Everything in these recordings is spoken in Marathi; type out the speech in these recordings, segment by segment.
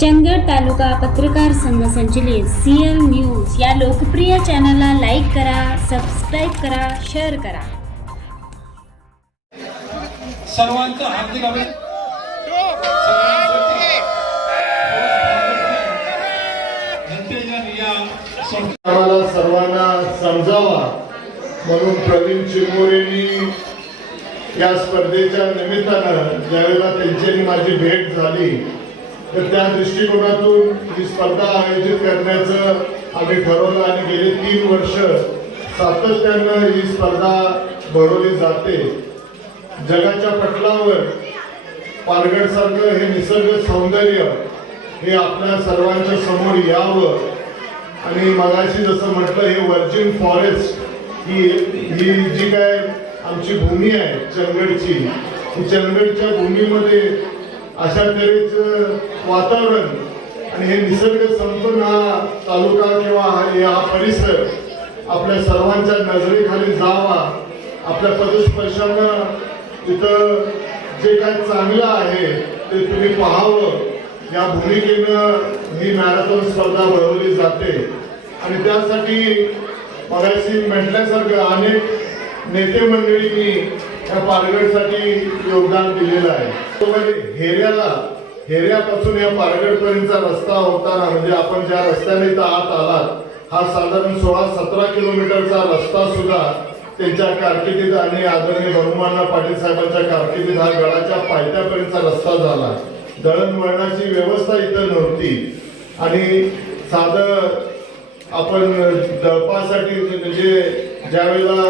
चंदगड तालुका पत्रकार संघ संचलित सीएल न्यूज या लोकप्रिय चॅनलला लाईक करा सबस्क्राईब करा शेअर करा. सर्वांचं हार्दिक सं- आम्हाला सर्वांना समजावा म्हणून प्रवीण या स्पर्धेच्या निमित्तानं ज्यावेळेला त्यांची माझी भेट झाली तर त्या दृष्टिकोनातून ही स्पर्धा आयोजित करण्याचं आम्ही ठरवलं आणि गेली तीन वर्ष सातत्यानं ही स्पर्धा भरवली जाते. जगाच्या पटलावर पालघरसारखं हे निसर्ग सौंदर्य हे आपल्या सर्वांच्या समोर यावं. आणि मगाशी जसं म्हटलं हे वर्जिन फॉरेस्ट ही ही जी काय आमची भूमी आहे चंदगडची ही चंदगडच्या भूमीमध्ये अशा तऱ्हेचं वातावरण आणि हे निसर्ग संपन्न हा तालुका किंवा हा परिसर आपल्या सर्वांच्या नजरेखाली जावा आपल्या पदस्पर्शानं तिथं जे काय चांगलं आहे ते तुम्ही पाहावं. या भूमिकेनं ही मॅरेथॉन स्पर्धा भरवली जाते. आणि त्यासाठी मगाशी म्हटल्यासारखं अनेक नेते मंडळींनी या पालघरसाठी योगदान दिलेलं आहे. तो म्हणजे हेऱ्याला हेऱ्यापासून या पालघरपर्यंतचा रस्ता होताना म्हणजे आपण ज्या रस्त्याने इथं आत आलात हा साधारण सोळा सतरा किलोमीटरचा रस्ता सुद्धा त्यांच्या कारकिर्दीत आणि आदरणीय हनुमानराव पाटील साहेबांच्या कारकिर्दीत हा गडाच्या पायथ्यापर्यंतचा रस्ता झाला. दळणवळणाची व्यवस्था इथं नव्हती. आणि साधं आपण दळपासाठी म्हणजे ज्यावेळेला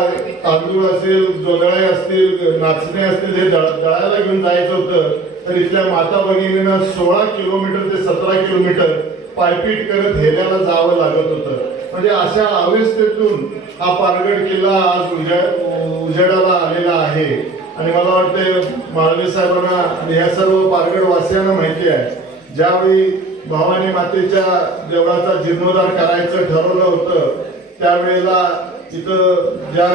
तांदूळ असेल जोंधळे असतील नाचणे असतील हे दळ दळायला घेऊन जायचं होतं तर इथल्या माता भगिनीनं सोळा किलोमीटर ते सतरा किलोमीटर पायपीट करत हेल्याला जावं लागत होतं. म्हणजे अशा अवस्थेतून हा पारगड किल्ला आज उजड उजेडाला आलेला आहे. आणि मला वाटते माळवे साहेबांना या ह्या सर्व पारगड वासियांना माहिती आहे ज्यावेळी भवानी मातेच्या देवळाचा जीर्णोद्धार करायचं ठरवलं होतं. त्यावेळेला इथं ज्या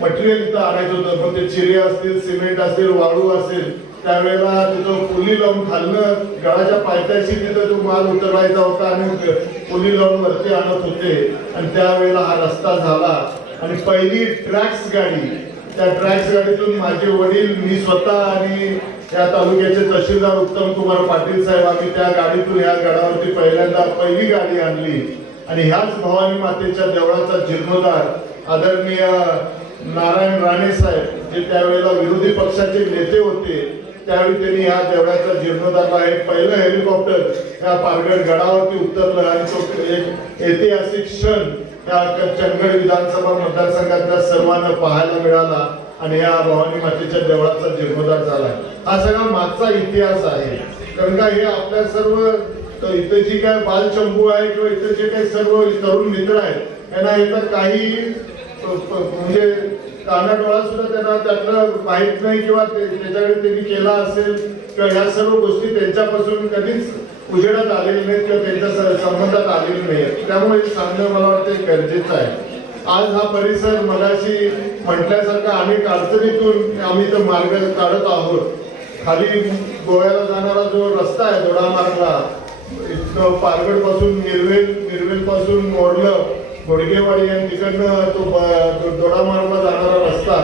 मटेरियल इथं आणायचं होतं पण ते चिरे असतील सिमेंट असतील वाळू असेल त्यावेळेला तिथं पुली लावून खाल्लं गळाच्या पायथ्याशी तिथं तो माल उतरवायचा होता आणि पुली लावून वरती आणत होते. आणि त्यावेळेला हा रस्ता झाला. आणि पहिली ट्रॅक्स गाडी त्या ट्रॅक्स गाडीतून माझे वडील मी स्वतः आणि या तालुक्याचे तहसीलदार उत्तम कुमार पाटील साहेब आम्ही त्या गाडीतून ह्या गडावरती पहिल्यांदा पहिली गाडी आणली. आणि ह्याच भवानी मातेच्या देवळाचा जीर्णोद्धार आदरणीय नारायण राणे साहेब जे त्यावेळेला विरोधी पक्षाचे नेते होते त्यावेळी त्यांनी ह्या देवळाचा जीर्णोद्धार आहे पहिलं हेलिकॉप्टर ह्या पारगड गडावरती उतरलं. आणि तो एक ऐतिहासिक क्षण या चंदगड विधानसभा मतदारसंघातल्या सर्वांना पाहायला मिळाला. आणि या भवानी मातेच्या देवळाचा जीर्णोद्धार झाला. हा सगळा मागचा इतिहास आहे. कारण का हे आपल्या सर्व इथे जी काय बालचंबू आहे किंवा इथे जे काही सर्व तरुण मित्र आहेत यांना याचा काही म्हणजे कानाडोळा सुद्धा त्यांना त्यातलं माहीत नाही किंवा त्याच्याकडे त्यांनी केला असेल किंवा ह्या सर्व गोष्टी त्यांच्यापासून कधीच उजेडात आलेल्या नाहीत किंवा त्यांच्या संबंधात आलेले नाही त्यामुळे सांगणं मला वाटतं गरजेचं आहे. आज हा परिसर मगाशी म्हटल्यासारखं अनेक अडचणीतून आम्ही तो मार्ग काढत आहोत. खाली गोव्याला जाणारा जो रस्ता आहे दोडा मार्गला इथं पारगडपासून निर्वेल निर्वेल पासून मोडलं घोडगेवाडी आणि तिकडनं तो दोडा मार्गला जाणारा रस्ता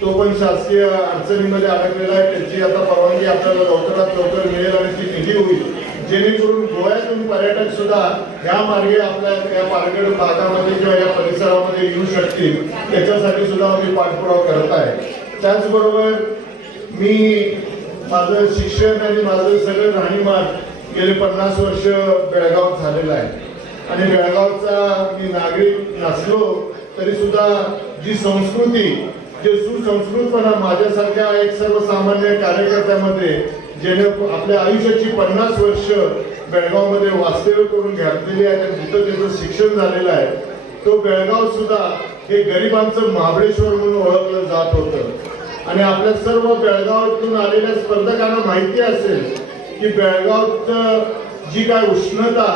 तो पण शासकीय अडचणीमध्ये अडकलेला आहे. त्याची आता परवानगी आपल्याला लवकरात लवकर मिळेल आणि ती निधी होईल. जेणेकरून गोव्यात पर्यटक सुद्धा या मार्गे आपल्या या पारगड भागामध्ये किंवा या परिसरामध्ये येऊ शकतील त्याच्यासाठी सुद्धा आम्ही पाठपुरावा करत आहे. त्याचबरोबर मी माझं शिक्षण आणि माझं सगळं राहणीमान गेले पन्नास वर्ष बेळगाव झालेलं आहे. आणि बेळगावचा मी नागरिक नसलो तरी सुद्धा जी संस्कृती जे सुसंस्कृतपणा माझ्यासारख्या एक सर्वसामान्य कार्यकर्त्यामध्ये ज्याने आपल्या आयुष्याची पन्नास वर्ष बेळगावमध्ये वास्तव्य करून घातलेली आहे आणि तिथं त्याचं शिक्षण झालेलं आहे तो बेळगाव सुद्धा हे गरिबांचं महाबळेश्वर म्हणून ओळखलं जात होतं. आणि आपल्या सर्व बेळगावातून आलेल्या स्पर्धकांना माहिती असेल की बेळगावचं जी काय उष्णता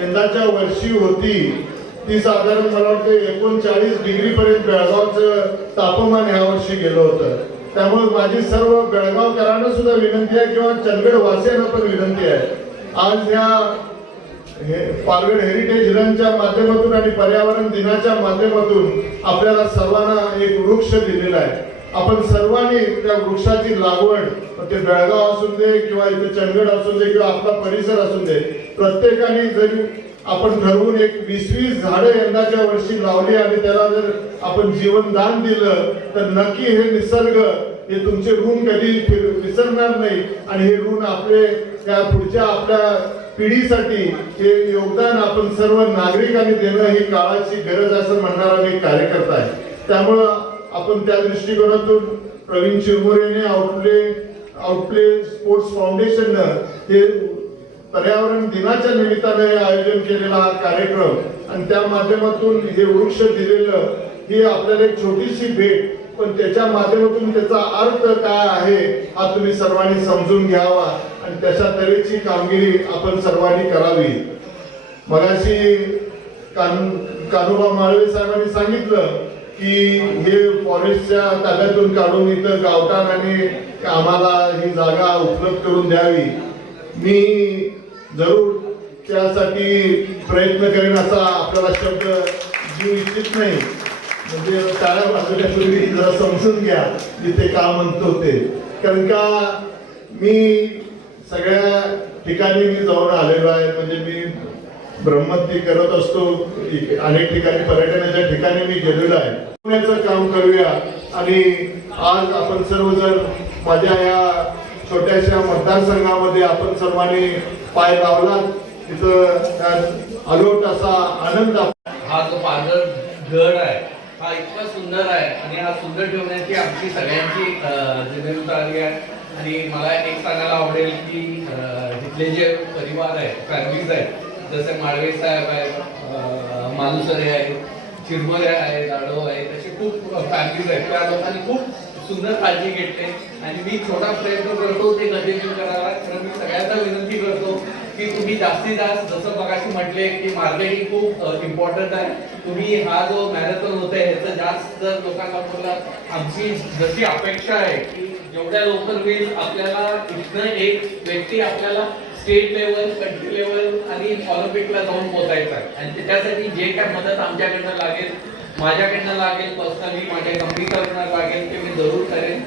यंदाच्या वर्षी होती ती साधारण मला वाटतं एकोणचाळीस डिग्री पर्यंत बेळगावचं तापमान ह्या वर्षी गेलं होतं. त्यामुळे माझी सर्व बेळगावकरांना सुद्धा विनंती आहे किंवा चंदगड वासियांना पण विनंती आहे. आज या हे पालगड हेरिटेज रनच्या माध्यमातून आणि पर्यावरण दिनाच्या माध्यमातून आपल्याला सर्वांना एक वृक्ष दिलेला आहे. आपण सर्वांनी त्या वृक्षाची लागवड ते बेळगाव असू दे किंवा इथे चंदगड असू दे किंवा आपला परिसर असू दे प्रत्येकाने जरी आपण ठरवून एक वीस वीस झाडे यंदाच्या वर्षी लावली आणि त्याला जर आपण जीवनदान दिलं तर नक्की हे निसर्ग हे तुमचे ऋण कधी विसरणार नाही. आणि हे ऋण आपले त्या पुढच्या आपल्या पिढीसाठी हे योगदान आपण सर्व नागरिकांनी देणं ही काळाची गरज असं म्हणणारा मी कार्यकर्ता आहे. त्यामुळं आपण त्या दृष्टिकोनातून प्रवीण चिरमोरेने आउटले आउटले स्पोर्ट्स फाउंडेशननं हे पर्यावरण दिनाच्या निमित्ताने हे आयोजन केलेला हा कार्यक्रम आणि त्या माध्यमातून हे वृक्ष दिलेलं ही आपल्याला एक छोटीशी भेट पण त्याच्या माध्यमातून त्याचा अर्थ काय आहे हा तुम्ही सर्वांनी समजून घ्यावा. आणि तशा तऱ्हेची कामगिरी आपण सर्वांनी करावी. मगाशी कान कानोबा माळवे साहेबांनी सांगितलं की हे फॉरेस्टच्या ताब्यातून काढून इथं गावठाण आम्हाला ही जागा उपलब्ध करून द्यावी. मी जरूर त्यासाठी प्रयत्न करेन असा आपल्याला शब्द देऊ इच्छित नाही. म्हणजे टाळ्या वाजवण्यापूर्वी जरा समजून घ्या मी ते का म्हणतो ते. कारण का मी सगळ्या ठिकाणी मी जाऊन आलेलो आहे म्हणजे मी ब्रह्मती करत असतो अनेक ठिकाणी पर्यटनाच्या ठिकाणी मी गेलेलो आहे. पुण्याचं काम करूया आणि आज आपण सर्वजण माझ्या या छोट्याशा मतदारसंघामध्ये आपण सर्वांनी पाय लावला तिथं अलोट असा आनंद. हा जो पालघर गड आहे हा इतका सुंदर आहे आणि हा सुंदर ठेवण्याची आमची सगळ्यांची अं, जिम्मेदारी आहे. आणि मला एक सांगायला आवडेल की तिथले इथले जे परिवार आहे फॅमिलीज आहेत जसे माळवे साहेब आहेत मालुसरे आहेत चिरमरे आहेत दाडो आहेत असे खूप फॅमिलीज आहेत. त्या लोकांनी खूप सुंदर काळजी घेतले. आणि मी छोटा प्रयत्न करतो ते कंटिन्यू करायला. तर मी सगळ्यांना विनंती करतो की तुम्ही जास्तीत जास्त जसं बघाशी म्हटले की मार्केटिंग खूप इम्पॉर्टंट आहे. तुम्ही हा जो मॅरेथॉन होत आहे जर लोकांना बोलला आमची जशी अपेक्षा आहे की जेवढ्या लवकर होईल आपल्याला इथनं एक व्यक्ती आपल्याला स्टेट लेवल कंट्री लेवल आणि ऑलिम्पिकला जाऊन पोहोचायचं आहे. आणि त्याच्यासाठी जे काय मदत आमच्याकडनं लागेल माझ्याकडनं लागेल पर्सनली माझ्या कंपनीकडनं लागेल ते मी जरूर करेन.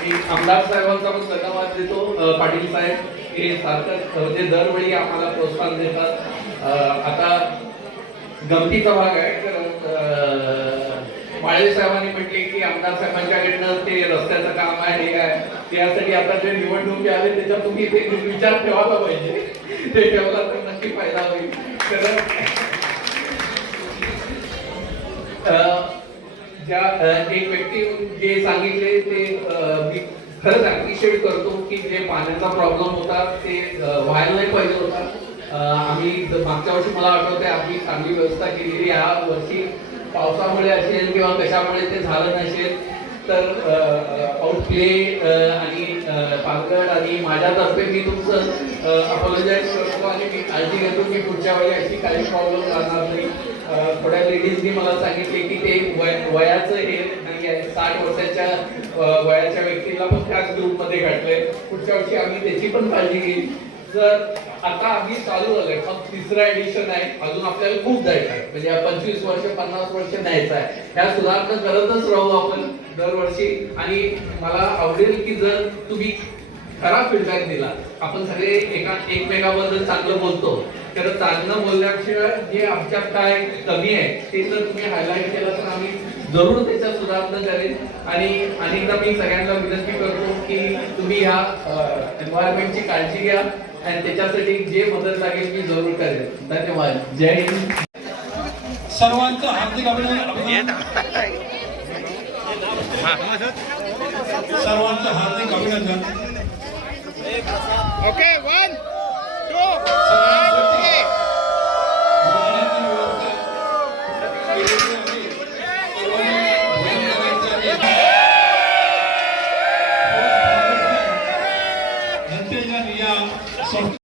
मी आमदार साहेबांचा पण धन्यवाद देतो. पाटील साहेब हे सारखं म्हणजे दरवेळी आम्हाला प्रोत्साहन देतात. आता गमतीचा भाग आहे. तर माळे साहेबांनी म्हटले की आमदार साहेबांच्याकडनं ते रस्त्याचं काम आहे हे आहे. त्यासाठी आता जे निवडणुकी आले त्याच्यात तुम्ही ते विचार ठेवायला पाहिजे. ते ठेवला तर नक्की फायदा होईल. कारण ज्या एक व्यक्ती जे सांगितले ते मी खरंच अप्रिशिएट करतो की जे पाण्याचा प्रॉब्लेम होता ते व्हायला नाही पाहिजे होता. आम्ही मागच्या वर्षी मला आठवते आम्ही चांगली व्यवस्था केलेली. या वर्षी पावसामुळे असेल किंवा कशामुळे ते झालं नसेल तर औटले आणि पालघर आणि माझ्यातर्फे मी तुमचं अपोलोजाईज करतो आणि मी काळजी घेतो की पुढच्या वेळी अशी काही प्रॉब्लेम राहणार नाही. थोड्या लेडीजनी मला सांगितले की ते वय वयाचं हे नाही आहे साठ वर्षाच्या वयाच्या व्यक्तीला पण त्याच ग्रुपमध्ये घातलंय. पुढच्या वर्षी आम्ही त्याची पण काळजी घेईल. जर आता आम्ही चालू झालोय. फक्त तिसरा एडिशन आहे. अजून आपल्याला खूप जायचं आहे. म्हणजे पंचवीस वर्ष पन्नास वर्ष न्यायचं आहे. ह्या सुधारणा करतच राहू आपण दरवर्षी. आणि मला आवडेल की जर तुम्ही खरा फीडबॅक दिला आपण सगळे एका एकमेकाबद्दल चांगलं बोलतो. तर चांगलं बोलल्याशिवाय जे आमच्यात काय कमी आहे ते जर तुम्ही हायलाईट केलं तर आम्ही जरूर त्याच्या सुधारणा करेल आणि अनेकदा मी सगळ्यांना विनंती करतो की तुम्ही ह्या एन्व्हायरमेंटची काळजी घ्या. आणि त्याच्यासाठी जे मदत लागेल मी जरूर करेन धन्यवाद. जय हिंद. सर्वांचं हार्दिक अभिनंदन. अभिनंदन सर्वांचं हार्दिक अभिनंदन. सर्वांचं